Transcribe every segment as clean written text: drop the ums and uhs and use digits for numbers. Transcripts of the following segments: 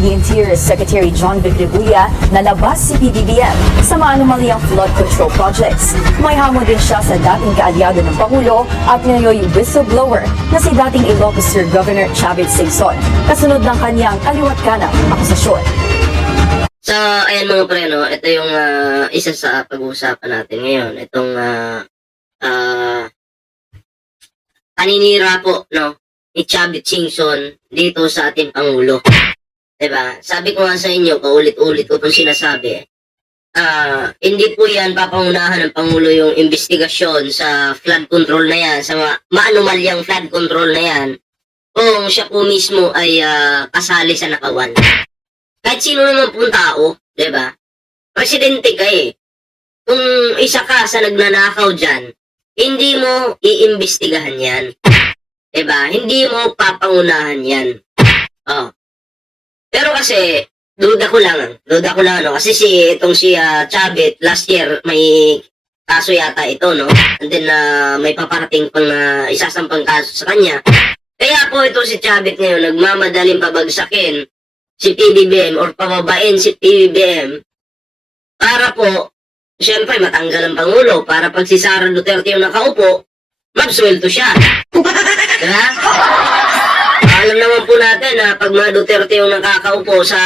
ni Interior Secretary John Vic Rebulla na labas si PBBM sa maanumalyang flood control projects. May hamon din siya sa dating kaalyado ng Pangulo at ngayon whistleblower na si dating Ilocos Sur Governor Chavit Singson, kasunod ng kanyang kaliwat kanang akusasyon. So, ayan mga pre, no? Ito yung isa sa pag-uusapan natin ngayon. Itong paninira po, no? Ni Chavit Singson dito sa ating Pangulo. Diba? Sabi ko nga sa inyo, paulit-ulit ko itong sinasabi. Hindi po yan papangunahan ng Pangulo yung investigasyon sa flood control na yan, sa maanumalyang flood control na yan, kung siya po mismo ay kasali sa nakawan. Kahit sino naman pong tao, diba? Presidente ka eh. Kung isa ka sa nagnanakaw dyan, hindi mo iimbestigahan yan. Diba? Hindi mo papangunahan yan. Oh. Pero kasi, duda ko lang, no? Kasi itong si Chavit, last year, may kaso yata ito, no? And then, may paparating pang isasampang kaso sa kanya. Kaya po ito si Chavit ngayon, nagmamadaling pabagsakin si PBBM or pababain si PBBM para po, syempre, matanggal ang Pangulo para pag si Sara Duterte yung nakaupo, mabsweldo siya. Diba? Alam naman po natin na pag mga Duterte yung nakakaupo sa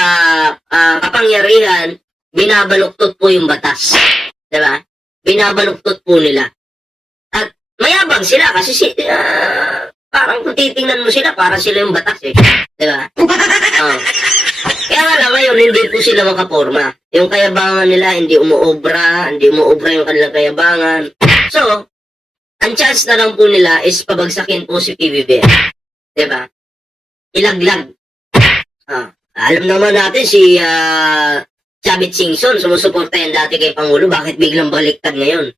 kapangyarihan, binabaluktot po yung batas. Diba? Binabaluktot po nila. At mayabang sila kasi parang kung titingnan mo sila, para sila yung batas eh. Diba? Kaya nga lang ngayon, hindi po sila makaporma. Yung kayabangan nila, hindi umuobra yung kanilang kayabangan. So, ang chance na lang po nila is pabagsakin po si PBBM. Diba? Ilaglag. Alam naman natin si Chavit Singson, sumusuporta yan dati kay Pangulo, bakit biglang baliktad ngayon?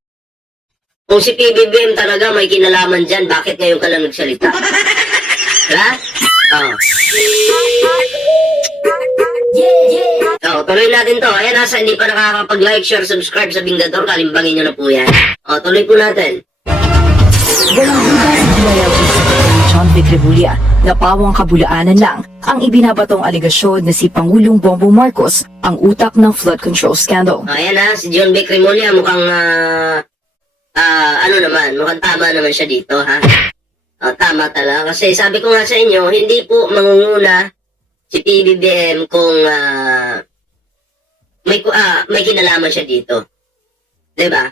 Kung si PBBM talaga may kinalaman dyan, bakit ngayon ka lang nagsalita? Diba? Tuloy natin to. Ayan, nasa hindi pa nakakapag-like, share, subscribe sa Bingador, kalimbangin nyo na po yan. Tuloy po natin. Walang duda si DILG Secretary John Vic Rebulla na pawang kabulaanan lang ang ibinabatong alegasyon na si Pangulong Bongbong Marcos ang utak ng flood control scandal. Ayan si John Vic Rebulla mukhang mukhang tama naman siya dito, ha? Tama talaga. Kasi sabi ko nga sa inyo, hindi po mangunguna si PBBM kung may kinalaman siya dito. Diba?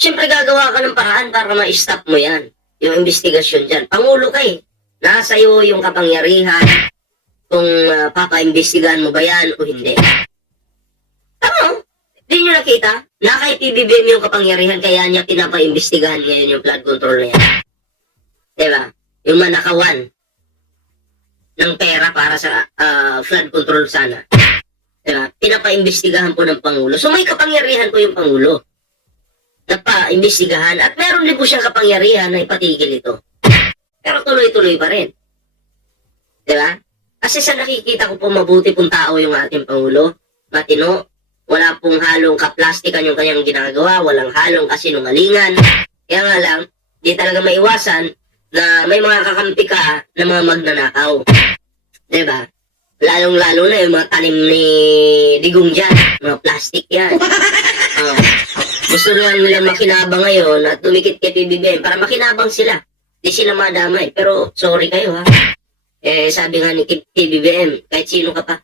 Siyempre gagawa ka ng paraan para ma-stop mo yan. Yung investigasyon dyan. Pangulo ka eh. Nasa iyo yung kapangyarihan kung papaimbestigahan mo ba yan o hindi. Tama. Hindi nyo nakita? Na kay PBBM yung kapangyarihan kaya niya pinapaimbestigahan ngayon yung flood control na yan. Diba? Yung manakawan ng pera para sa flood control sana. Diba? Pinapaimbestigahan po ng Pangulo. So may kapangyarihan po yung Pangulo na pa-imbestigahan at meron din po siyang kapangyarihan na ipatigil ito. Pero tuloy-tuloy pa rin. Diba? Kasi sa nakikita ko po mabuti pong tao yung ating Pangulo. Matino. Wala pong halong kaplastikan yung kanyang ginagawa. Walang halong kasinungalingan. Kaya nga lang, di talaga maiwasan na may mga kakampi ka na mga magnanakaw. Diba? Lalong-lalo na yung mga tanim ni Digong dyan. Mga plastic yan. Gusto lang nila makinabang ngayon at tumikit kay PBBM para makinabang sila. Di sila madamay. Pero sorry kayo ha. Sabi nga ni PBBM, kahit sino ka pa,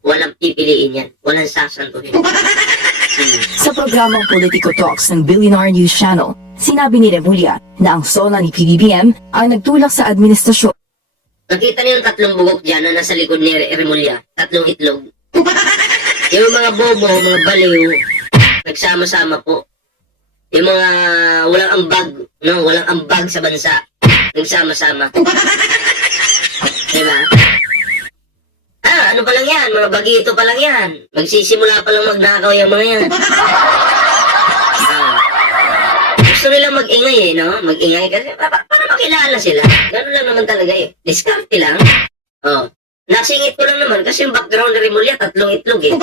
walang pipiliin yan. Walang sasantuhin. Sa programang Politico Talks ng Billionaire News Channel, sinabi ni Rebulla na ang SONA ni PBBM ay nagtulak sa administrasyon. Nakita niyo yung tatlong bugok dyan na nasa likod ni Remulla. Tatlong itlog. Yung mga bobo, mga baliw, nagsama-sama po. Yung mga walang ambag, no? Walang ambag sa bansa. Nagsama-sama. Diba? Ano pa lang yan? Mga bagito pa lang yan. Magsisimula pa lang magnakaw yung mga yan. Gusto nila mag-ingay eh, no? Mag-ingay kasi para makilala sila. Ganun lang naman talaga eh. Diskarte lang. Nasingit ko lang naman kasi yung background na Remulla, tatlong itlog eh.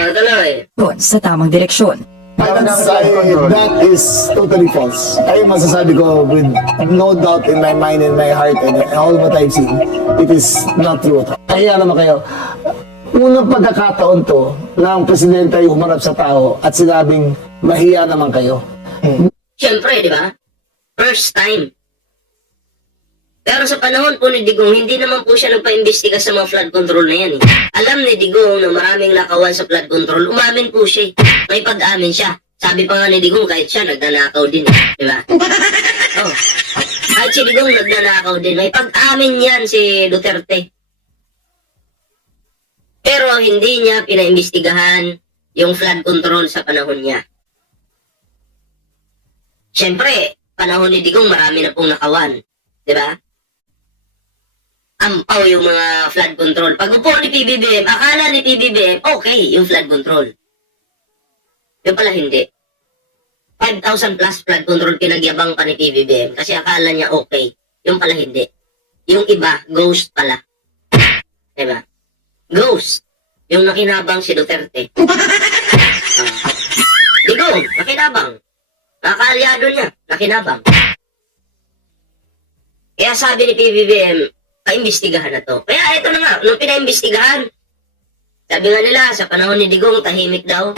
Tuloy. Sa tamang direksyon. That is totally false. Ay masasabi ko with no doubt in my mind and my heart and all what I've seen, it is not true. Kaya naman kayo, unang pagkakataon to na ang presidente ay humarap sa tao at sinabing mahiya naman kayo. Siyempre, di ba? First time. Pero sa panahon po ni Digong, hindi naman po siya nagpa-imbestiga sa mga flood control na yan. Alam ni Digong na maraming nakawan sa flood control, umamin po siya. May pag-amin siya. Sabi pa nga ni Digong, kahit siya, nagnanakaw din. Di ba? Oh. Kahit si Digong, nagnanakaw din. May pag-amin yan si Duterte. Pero hindi niya pinaimbestigahan yung flood control sa panahon niya. Siyempre, panahon ni Digong, marami na pong nakawan. Di ba? Ampaw yung mga flood control. Pag upo ni PBBM, akala ni PBBM, okay yung flood control. Yung pala hindi. 5,000 plus flood control pinagyabang pa ni PBBM kasi akala niya okay. Yung pala hindi. Yung iba, ghost pala. Diba? Ghost. Yung nakinabang si Duterte. Digong, nakinabang. Nakaalyado niya, nakinabang. Kaya sabi ni PBBM, paimbestigahan na to. Kaya ito na nga, nung pinaimbestigahan, sabi nga nila, sa panahon ni Digong, tahimik daw.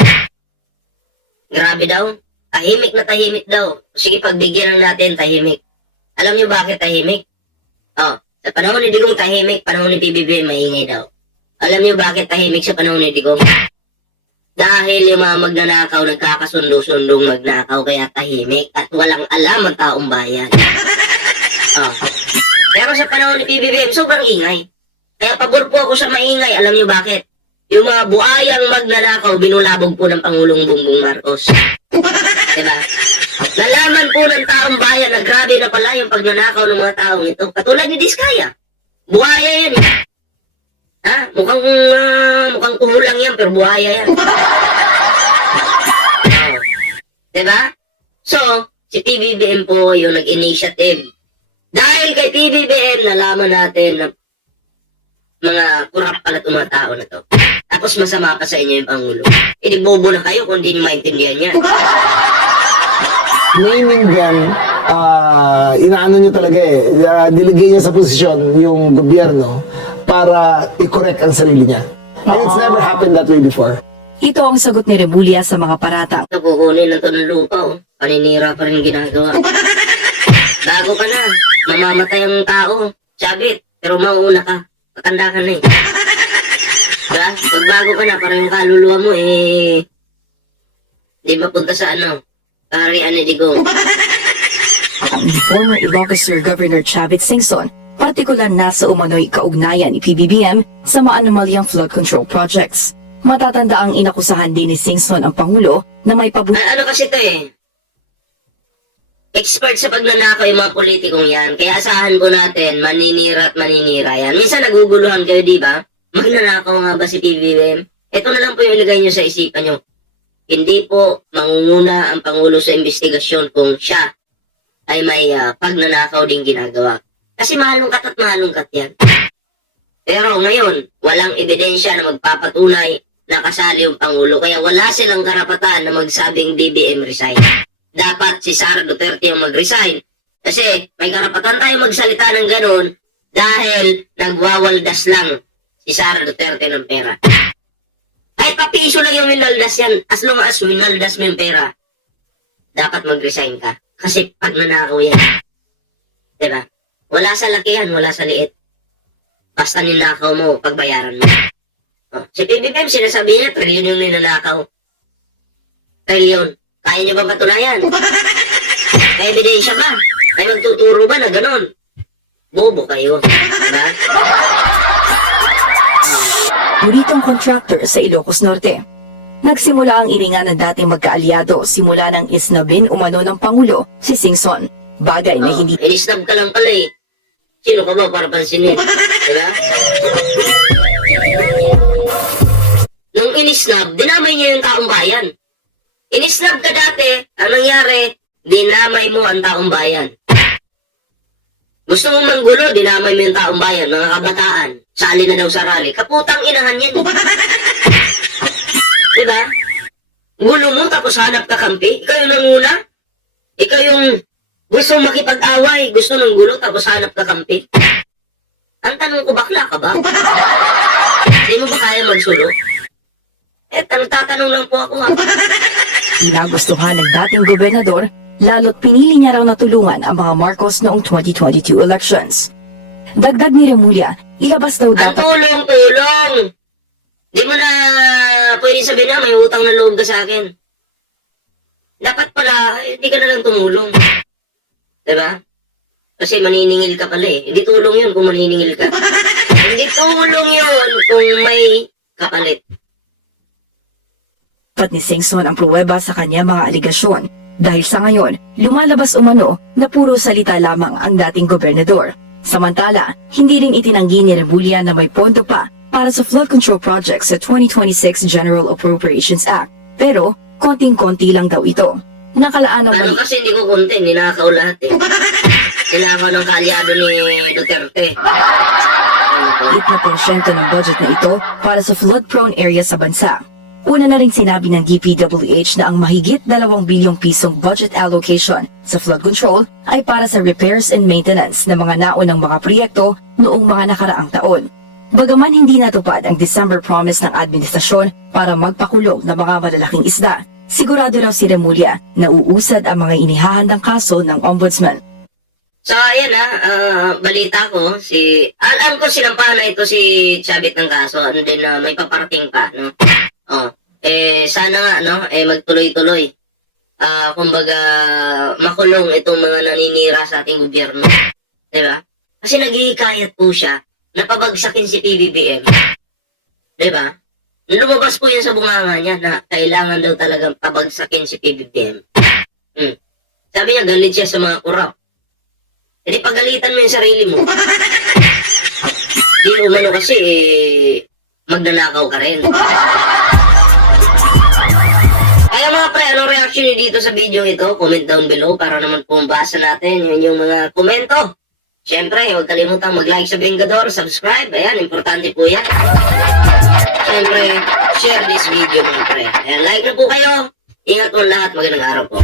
Grabe daw. Tahimik na tahimik daw. Sige, pagbigyan lang natin, tahimik. Alam niyo bakit tahimik? Oh, sa panahon ni Digong, tahimik. Panahon ni PBBM, maingay daw. Alam niyo bakit tahimik sa panahon ni Digong? Dahil yung mga magnanakaw, nagkakasundo-sundong magnakaw, kaya tahimik at walang alam ang taong bayan. Oh. Pero sa panahon ni PBBM, sobrang ingay. Kaya pabor po ako sa maingay. Alam niyo bakit? Yung mga buayang magnanakaw, binulabog po ng Pangulong Bongbong Marcos. Diba? Nalaman po ng taong bayan na grabe na pala yung pagnanakaw ng mga taong ito. Katulad ni Diskaya. Buhaya yan. Ha? Mukhang kuhulang yan, pero buhaya yan. Oh. Diba? So, si PBBM po yung nag-initiative. Dahil kay PBBM, nalaman natin na mga kurap pala itong mga tao na to. Tapos masama pa sa inyo yung Pangulo. Hindi bobo na kayo kung hindi nyo maintindihan yan. Naming them, inaano nyo talaga niligay niya sa posisyon yung gobyerno para i-correct ang sarili niya. And it's never happened that way before. Ito ang sagot ni Remulla sa mga paratang. Kukunin na ito ng lupa, oh. Paninira pa rin ginagawa. Bago ka na, mamamatay ang tao. Sabit, pero mauna ka. Matanda ka na eh. Diba? Pag bago ka na, parang yung kaluluwa mo eh. Di mapunta sa ano? Kaharian ni Digong. Ang former Ilocos Sur Governor Chavit Singson, partikular na sa umano'y kaugnayan ni PBBM sa maanomalyang flood control projects. Matatanda ang inakusahan din ni Singson ang Pangulo na may Ano kasi ito eh? Expert sa pagnanakaw yung mga politikong yan. Kaya asahan po natin, maninira at maninira yan. Minsan naguguluhan kayo, di ba? Magnanakaw nga ba si PBBM? Ito na lang po yung ilagay nyo sa isipan nyo. Hindi po mangunguna ang Pangulo sa investigasyon kung siya ay may pagnanakaw din ginagawa. Kasi malungkat at malungkat yan. Pero ngayon, walang ebidensya na magpapatunay na kasali yung Pangulo. Kaya wala silang karapatan na magsabing BBM resign. Dapat si Sara Duterte yung mag-resign. Kasi may karapatan tayo magsalita ng ganun dahil nagwawaldas lang si Sara Duterte ng pera. Kahit papiso lang yung winaldas yan, as long as winaldas mo yung pera, dapat mag-resign ka. Kasi pag nanakaw yan. Diba? Wala sa lakihan, wala sa liit. Basta ninakaw mo, pagbayaran mo. Oh, si PBBM, sinasabi niya, trilyon yung ninanakaw. Trilyon. Kaya niyo ba patunayan? May ebidensya ba? May magtuturo ba na ganon? Bobo kayo. Diba? Buritong contractor sa Ilocos Norte. Nagsimula ang iringan ng dating magkaalyado simula ng isnabin umano ng Pangulo, si Singson. Bagay na hindi... Inisnab ka lang pala eh. Sino ka ba para pansinin? Diba? Nung inisnab, dinamay niya yung taong bayan. Inisnab ka dati, ang nangyari, dinamay mo ang taong bayan. Gusto mong manggulo, dinamay mo yung taong bayan, mga kabataan. Sali na daw sa rally. Kaputang inahan yan. Diba? gulo mo tapos hanap ka kampi? Ikaw yung nanguna? Ikaw yung gusto makipag-away, gusto ng gulo tapos hanap ka kampi? Ang tanong ko, bakla ka ba? Hindi mo ba kaya magsulo? Tatanong lang po ako ha. Nagustuhan ng dating gobernador, lalo't pinili niya raw na tulungan ang mga Marcos noong 2022 elections. Dagdag ni Remulla, ilabas daw Ang dapat tulong! Di mo na pwede sabihin na may utang na loob ka sa akin. Dapat pala, hindi ka na lang tumulong. Diba? Kasi maniningil ka pala eh. Hindi tulong yun kung maniningil ka. Hindi tulong yun kung may kapalit. ni Singson ang pruweba sa kanya mga aligasyon dahil sa ngayon, lumalabas umano na puro salita lamang ang dating gobernador. Samantala, hindi rin itinanggi ni Remulla na may pondo pa para sa flood control project sa 2026 General Appropriations Act. Pero, konting-konti lang daw ito. Nakalaan ang Ano kasi hindi ko konti, ninakaw lahat eh. Ninakaw ng kaalyado ni Duterte. 8% ng budget na ito para sa flood-prone area sa bansa. Una na rin sinabi ng DPWH na ang mahigit 2 bilyong pisong budget allocation sa flood control ay para sa repairs and maintenance ng mga naunang mga proyekto noong mga nakaraang taon. Bagaman hindi natupad ang December promise ng administrasyon para magpakulong ng mga malalaking isda, sigurado raw si Remulla na uusad ang mga inihahandang kaso ng ombudsman. So, ayan balita ko, alam ko sinampahan na ito si Chavit ng kaso, and then may paparating pa, no? Sana nga, no, magtuloy-tuloy. Kumbaga, makulong itong mga naninira sa ating gobyerno. Diba? Kasi naghihikayat po siya na pabagsakin si PBBM. Diba? Lumabas po yan sa bunganga niya na kailangan daw talagang pabagsakin si PBBM. Sabi niya, galit siya sa mga kurap. Hindi pagalitan mo yung sarili mo. Di umano kasi, magnanakaw ka rin. Kaya mga pre, anong reaction niyo dito sa video ito? Comment down below para naman po mabasa natin yung mga komento. Siyempre, huwag kalimutang mag-like sa Vengador, subscribe. Ayan, importante po yan. Siyempre, share this video mga pre. Ayan, like na po kayo. Ingat po lahat. Magandang araw po.